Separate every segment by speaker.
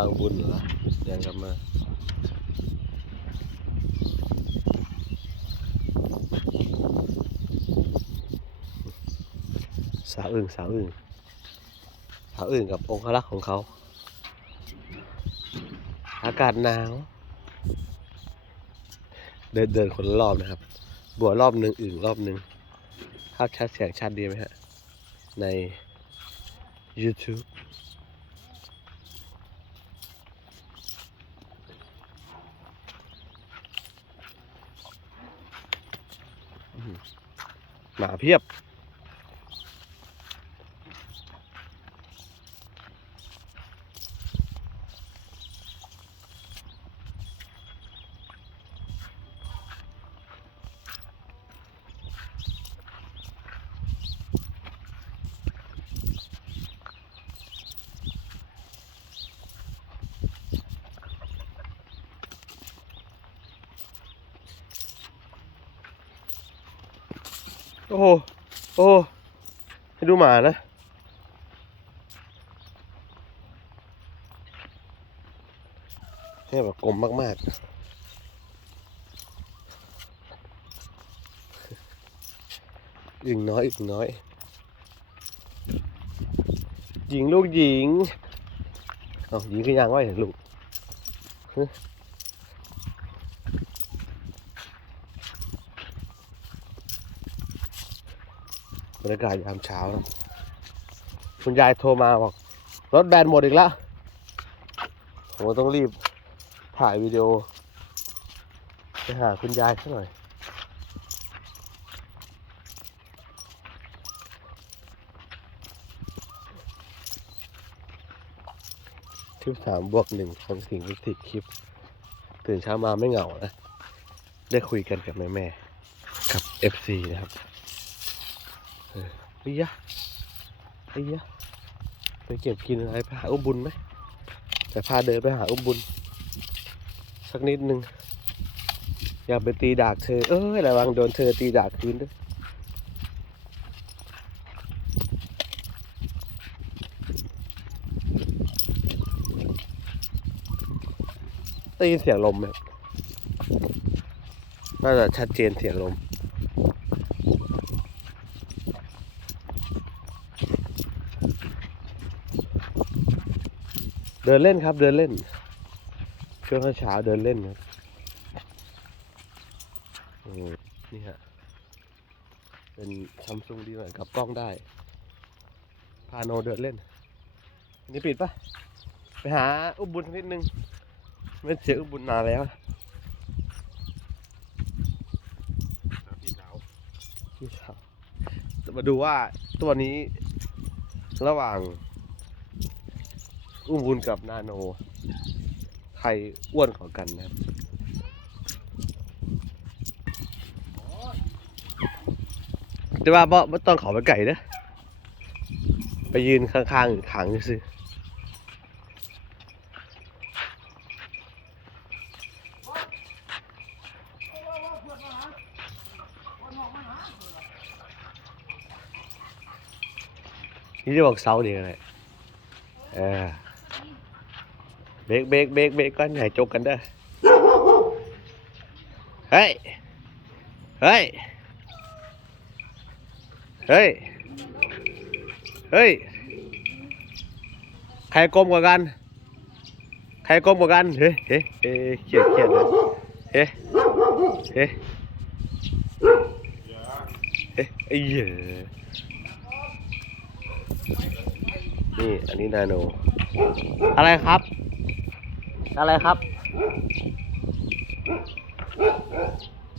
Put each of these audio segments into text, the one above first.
Speaker 1: างบุญเหรอยังกลับมาสาวอึ่งสาวอึ่งสาวอึ่งกับองครักษ์ของเขา อากาศหนาว เดินเดินคนรอบนะครับ บัวรอบหนึ่งอึ่งรอบหนึ่งภาพชัดเสียงชัดดีไหมฮะ ใน YouTube หมาเพียบ อ้โห โอ้โหให้ดูหมานะให้แบบกลมมาก ๆ อึ่งน้อย อึ่งน้อย หญิงลูกหญิง เอาหญิงคือยางไว้เหรอลูก รรยากาศยามเช้านะคุณยายโทรมาบอก รถแบนหมดอีกแล้วผมต้องรีบถ่ายวิดีโอ ไปหาคุณยายสักหน่อยคลิปสามบวกหนึ่งของสิ่งวิสิคลิป ตื่นเช้ามาไม่เหงานะ ได้คุยกันกับแม่แม่กับ FC นะครับ ออไอ้ยะไอ้ยะไปเก็บกินอะไรไปหาอุ้มบุญไหมแต่พาเดินไปหาอุ้มบุญ สักนิดนึงอย่าไปตีดากเธอ เอ้ยระวังโดนเธอตีดากคืนด้วยได้ยินเสียงลมไหมน่าจะชัดเจนเสียงลม เดินเล่นครับ เดินเล่น ช่วงเช้าเดินเล่นครับโอ้นี่ฮะ เป็นซัมซุงดีหน่อยกับกล้องได้ พาโนเดินเล่นอันนี้ปิดปะไปหาอุบบุญสักนิดนึง ไม่เจออุบบุญนานแล้ว
Speaker 2: พี่สาว
Speaker 1: พี่สาวจะมาดูว่าตัวนี้ระหว่าง อุ้มบุญกับนาโน ใครอ้วนกว่ากันนะครับแต่ว่าบ่บ่ต้องเขาไปไก่เด้อไปยืนข้างๆขังซื้อนี่จะบอกเสาดีอะไรเออ เบรกเบรกเบรกเบรกก่อนอย่าให้จกกันเด้อเฮ้ย เฮ้ย เฮ้ย เฮ้ย ใครกลมกว่ากัน ใครกลมกว่ากัน เฮ้ยเฮ้ยเฮ้ยเขียดเขียดเลยเฮ้ยเฮ้ยเฮ้ยไอ้เหี้ยนี่ อันนี้นาโน อะไรครับ อะไรครับ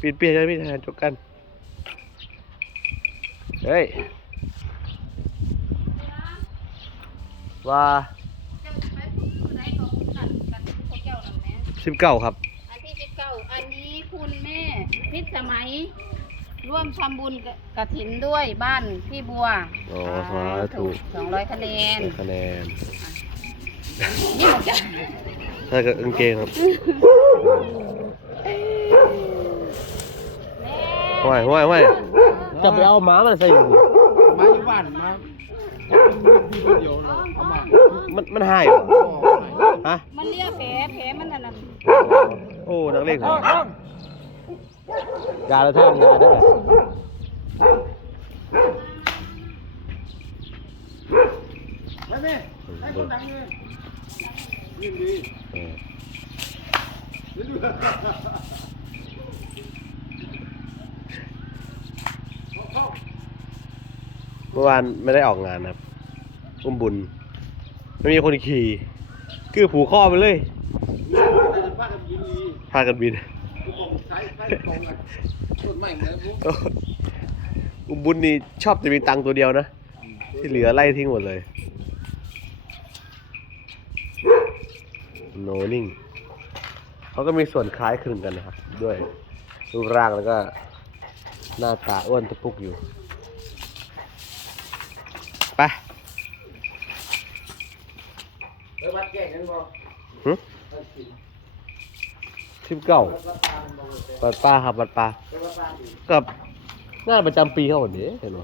Speaker 1: ปิดเปลี่ยนกันพี่ทหารจบกัน เฮ้ย ว่า
Speaker 3: เจ้าไปผู้ใดของกันกันพวกเจ้านั่นแหละ
Speaker 1: สิบเก้าครับ
Speaker 3: อันที่สิบเก้าอันนี้คุณแม่พิษสมัย ร่วมทำบุญกระถินด้วยบ้านพี่บัว
Speaker 1: อ๋อสาธุ
Speaker 3: สองร้อยคะแนน
Speaker 1: คะแนน
Speaker 3: นี่มันจะ
Speaker 1: ถ้าเกิดกางเกงครับ
Speaker 3: แม่
Speaker 1: ห้วยห้วยห้วยจะไปเอาหม้ามาใส่อยู่นี่
Speaker 2: มาอยู่บ้านมาพี่คนเดียวเลยเอามา
Speaker 1: มันมันหายเหรอ
Speaker 2: พ่อให้
Speaker 1: ฮะ
Speaker 3: มันเลียแผลแผลมันนั่นน่ะ
Speaker 1: โอ้นักเลงเหรอยาละท่างยาได้
Speaker 2: ไปแม่ให้คนดังเลยยินดี
Speaker 1: เมื่อวานไม่ได้ออกงานครับอุ้มบุญ ไม่มีคนขี่ คือผูกข้อไปเลยพากันบิน
Speaker 2: อุ้ม
Speaker 1: บุญนี่ชอบจะมีตังตัวเดียวนะ ที่เหลือไล่ทิ้งหมดเลย โนนิ่งเขาก็มีส่วนคล้ายคลึงกันนะครับ ด้วยรูปร่างแล้วก็หน้าตาอ้วนตะปุกอยู่ไป
Speaker 2: วัดแก่งกันบ่
Speaker 1: หึ
Speaker 2: วัดสิน
Speaker 1: ทิปเก่า
Speaker 2: วัดตาลบ่เออ
Speaker 1: ปัดปลาครับปัดปลา
Speaker 2: ไปวัดตาลดิ
Speaker 1: กับงานประจำปีเขาวันนี้เห็นไหม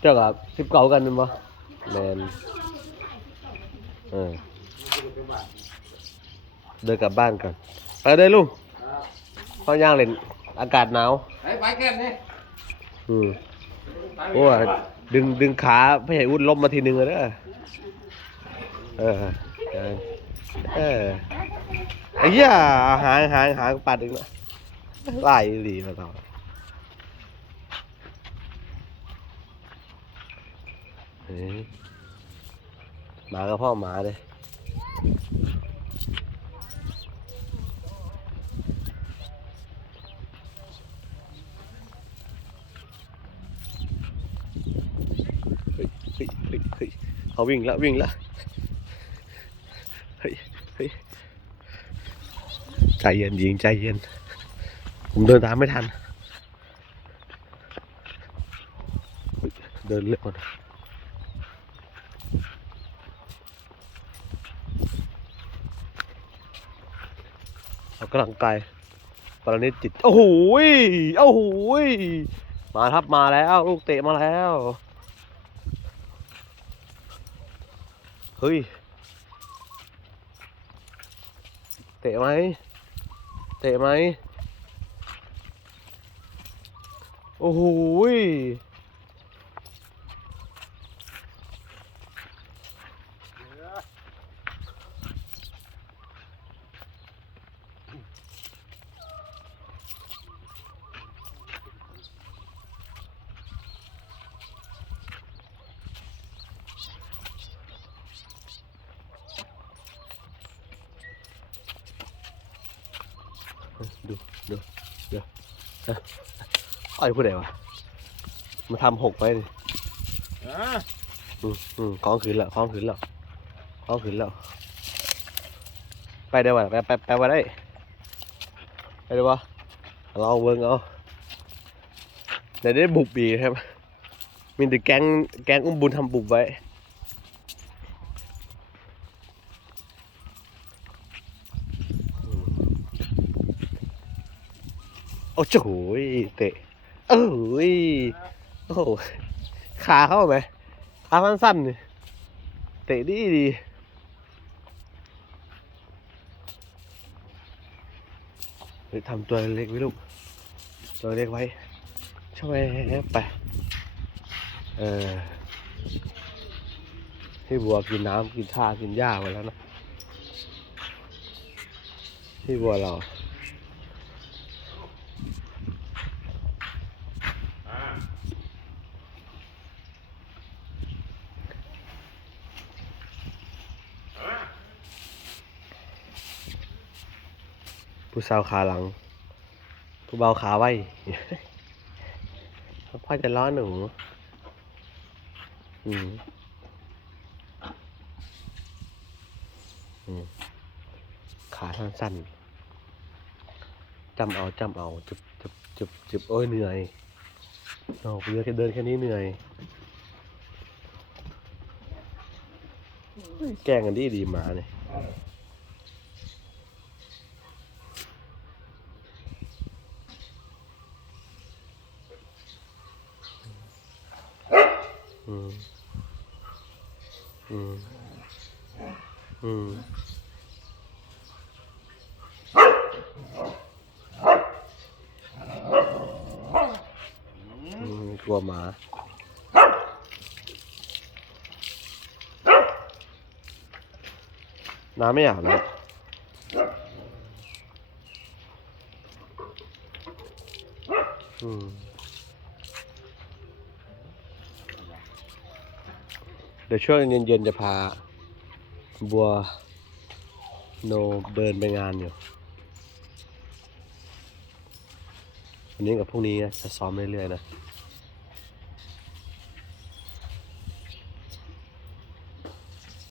Speaker 1: เจ้ากับทิปเก่ากันเป็นปะ แมนเออ
Speaker 2: ที่ไปบ้าน
Speaker 1: เดินกลับบ้านกันไปเลยลุง
Speaker 2: ครับ
Speaker 1: เขาย่างเล่นอากาศหนาว
Speaker 2: ไปไปแก่นนี่
Speaker 1: อืม
Speaker 2: ไป
Speaker 1: โอ้ยดึงดึงขาไม่ให้อุ้นล้มมาทีนึงเลยเด้อเออเออเออไอ้เหี้ยหางหางหางปัดอีกแล้วไล่ดีมาต่อเฮ้ย หมากับพ่อหมาเลยเฮ้ยเฮ้ยเฮ้ยเฮ้ยเขาวิ่งแล้ววิ่งแล้วเฮ้ยเฮ้ยใจเย็นยิงใจเย็น ผมเดินตามไม่ทัน เดินเร็วน ออกกำลังกายปรณิตจิตโอ้โหโอ้โหมาครับมาแล้วลูกเตะมาแล้วเฮ้ยเตะไหมเตะไหมโอ้โห ดูเดี๋ยวฮะอ้อยผู้ใดวะมาทำหกไปดิ
Speaker 2: อ่
Speaker 1: อืมอืมคล้องขืนแล้วคล้องขืนแล้วคล้องขืนแล้ว ไปได้วะไปไปไปมาได้ไปได้ปะลองเบิ้งเอาเดี๋ยวได้บุบอีครับ มีแต่แก๊งแก๊งอุ้มบุญทำบุบไว้ โอ้โหยเตะเอ้ยโอ้โหขาเข้าไหมขาสั้นๆนี่เตะดีดีทำตัวเล็กไว้ลูก ตัวเล็กไว้ช่วยไป เออพี่บัวกินน้ำกินข้ากินหญ้าไปแล้วนะพี่บัวเรา ผู้สาวขาหลัง ผู้เบาขาไว้พ่อจะล้อหนูอืมอืมขาสั้นๆจำเอาจำเอาจุบจุบจุบจุบโอ้ยเหนื่อยโอ้เดินแค่เดินแค่นี้เหนื่อย แกล้งกันดีดีหมาเนี่ยอืม อืม อืม อืม กลัวหมาน้ำไม่อยาบนะอืมเดี๋ยวช่วงเย็นๆจะพา บัว โนเดินไปงานอยู่วันนี้กับพรุ่งนี้นะจะซ้อมเรื่อยๆนะ